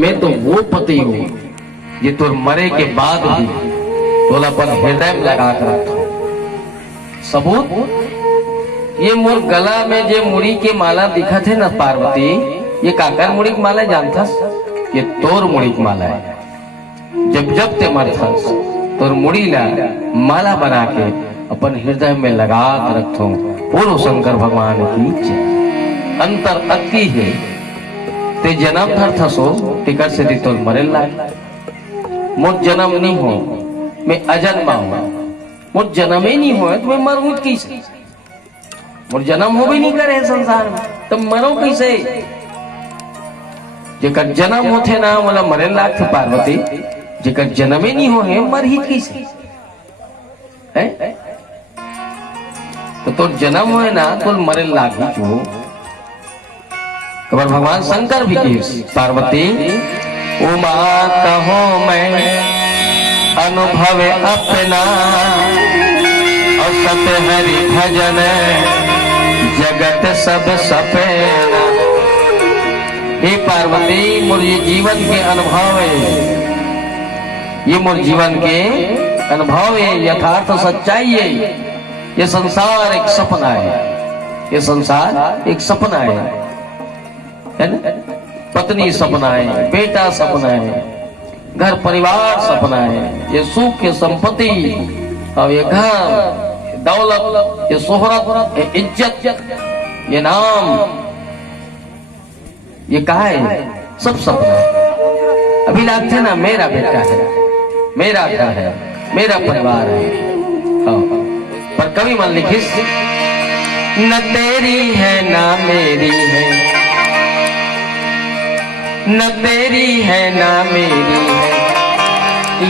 मैं तो वो पति हूँ ये तुर मरे के बाद भी तोला पर हृदय में लगा कर रखो। सबूत ये मोर गला में जे मुड़ी के माला दिखा थे ना पार्वती, ये काकर मुड़ी की माला जानथस? ये तोर मुड़ी की माला है। जब जब ते मरथस तोर मुड़ी ला माला बना के अपन हृदय में लगा कर रखो। बोलो शंकर भगवान की जय। अंतर अति है ते जन्म धर थसो टिकट से तोर मरे लाग। मोर जन्म नहीं हो, मैं अजन्मा हूं। मोर जन्म ही नहीं हो तो मैं मरूं कैसे? मोर जन्म हो भी नहीं करे संसार में तो मरो कैसे? जेकर जन्म होते ना वाला मरे लाग थे पार्वती, जेकर जन्म ही नहीं हो है मर ही कैसे है? तो तोर जन्म हो ना तो मरे लाग ही जो। कबर भगवान शंकर भी कही पार्वती उमा कहो मैं अनुभव अपना और सत हरि भजन जगत सब सपेना। हे पार्वती मोर ये जीवन के अनुभव है, ये मोर जीवन के अनुभव है, यथार्थ सच्चाई है। ये संसार एक सपना है, ये संसार एक सपना है ना? पत्नी सपना है, बेटा सपना है, घर परिवार सपना है, ये सुख ये संपत्ति और ये घर दौलत ये शोहरत ये इज्जत ये नाम ये कहा है? सब सपना है। अभी लागते है ना मेरा बेटा है, मेरा घर है, मेरा परिवार है। पर कभी मन लिखिस न तेरी है ना मेरी है, न तेरी है ना मेरी है,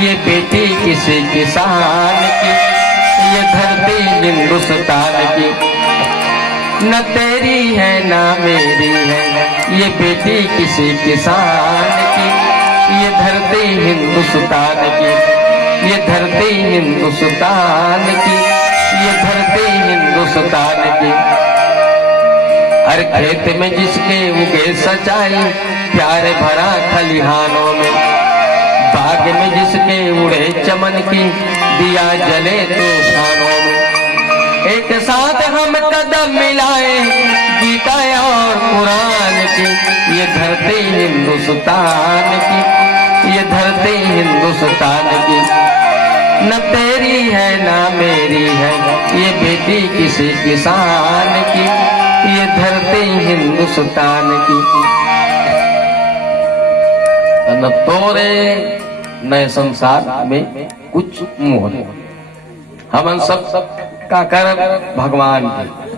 ये बेटी किसी किसान की, ये धरती हिंदुस्तान की। न तेरी है ना मेरी है, ये बेटी किसी किसान की, ये धरती हिंदुस्तान की, ये धरती हिंदुस्तान की, ये धरती हिंदुस्तान की। हर खेत में जिसके उगे सच्चाई, प्यार भरा खलिहानों में, बाग में जिसके उड़े चमन की, दिया जले तूफानों में। एक साथ हम कदम मिलाए गीता और कुरान की, ये धरती हिंदुस्तान की, ये धरती हिंदुस्तान की। न तेरी है ना मेरी है, ये बेटी किसी किसान की, ये धरती हिंदुस्तान की। न तोरे नए संसार में कुछ मोह, हम सब का कर भगवान की